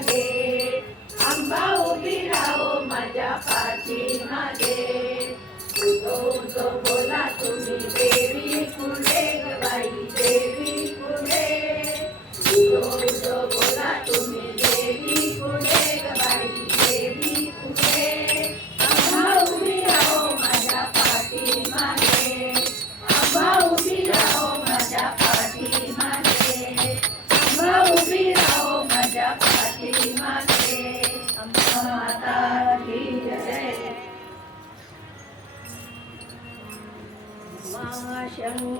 मागे आंबा उभी राहो माझ्या पाठीमागे उदो उदो बोला तुम्ही देवी पुढे ग बाई देवी पुढे उदो उदो बोला तुम्ही देवी पुढे ग बाई देवी पुढे आंबा उभी राहो माझ्या पाठीमागे आंबा उभी राहो माझ्या पाठीमागे आंबा उभी राहो माझ्या पाठीमागे अंबा माता की जय. शंकर